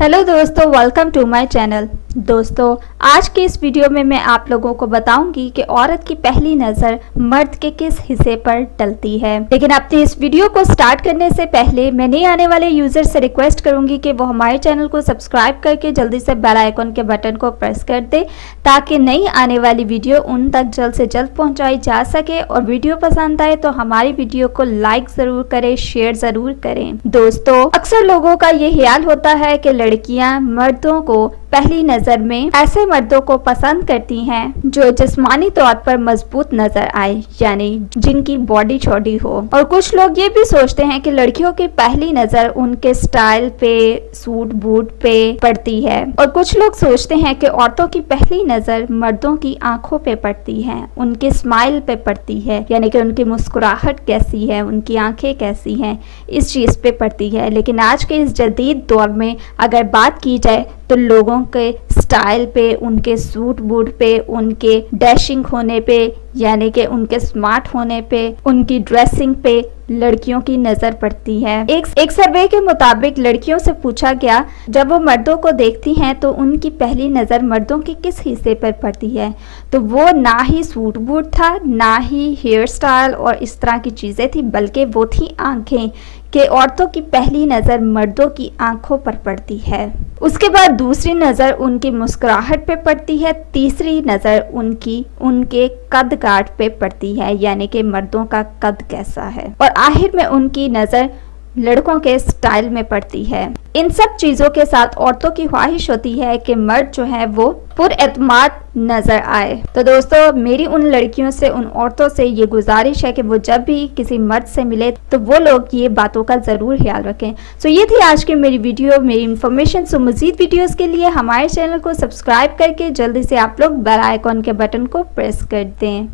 Hello दोस्तों, welcome to my channel. दोस्तों, आज के इस वीडियो में मैं आप लोगों को बताऊंगी कि औरत की पहली नज़र मर्द के किस हिस्से पर डलती है। लेकिन अपने इस वीडियो को स्टार्ट करने से पहले मैं नए आने वाले यूजर से रिक्वेस्ट करूंगी कि वो हमारे चैनल को सब्सक्राइब करके जल्दी से बेल आइकन के बटन को प्रेस कर दे, ताकि नई आने वाली वीडियो उन तक जल्द से जल्द पहुँचाई जा सके। और वीडियो पसंद आए तो हमारी वीडियो को लाइक ज़रूर करें, शेयर ज़रूर करें। दोस्तों, अक्सर लोगों का ये ख्याल होता है कि लड़कियां मर्दों को पहली नजर में ऐसे मर्दों को पसंद करती हैं जो जिस्मानी तौर पर मजबूत नजर आए, यानी जिनकी बॉडी छोटी हो। और कुछ लोग ये भी सोचते हैं कि लड़कियों की पहली नजर उनके स्टाइल पे, सूट बूट पे पड़ती है। और कुछ लोग सोचते हैं कि औरतों की पहली नजर मर्दों की आंखों पे पड़ती है, उनके स्माइल पे पड़ती है, यानी कि उनकी मुस्कुराहट कैसी है, उनकी आंखें कैसी हैं, इस चीज पे पड़ती है। लेकिन आज के इस जदीद दौर में अगर बात की जाए तो लोगों के स्टाइल पे, उनके सूट बूट पे, उनके डैशिंग होने पे, यानी कि उनके स्मार्ट होने पे, उनकी ड्रेसिंग पे लड़कियों की नजर पड़ती है। एक सर्वे के मुताबिक लड़कियों से पूछा गया, जब वो मर्दों को देखती हैं तो उनकी पहली नजर मर्दों के किस हिस्से पर पड़ती है, तो वो ना ही सूट बूट था, ना ही हेयर स्टाइल और इस तरह की चीजें थी, बल्कि वो थी आंखें, कि औरतों की पहली नज़र मर्दों की आंखों पर पड़ती है। उसके बाद दूसरी नज़र उनकी मुस्कुराहट पे पड़ती है, तीसरी नज़र उनके कद काठ पे पड़ती है, यानी कि मर्दों का कद कैसा है, और आखिर में उनकी नज़र लड़कों के स्टाइल में पड़ती है। इन सब चीज़ों के साथ औरतों की ख्वाहिश होती है कि मर्द जो है वो पुरएतमाद नजर आए। तो दोस्तों, मेरी उन लड़कियों से, उन औरतों से ये गुजारिश है कि वो जब भी किसी मर्द से मिले तो वो लोग ये बातों का ज़रूर ख्याल रखें। सो ये थी आज की मेरी वीडियो, मेरी इन्फॉर्मेशन। सो मज़ीद वीडियोज़ के लिए हमारे चैनल को सब्सक्राइब करके जल्दी से आप लोग बेल आइकॉन के बटन को प्रेस कर दें।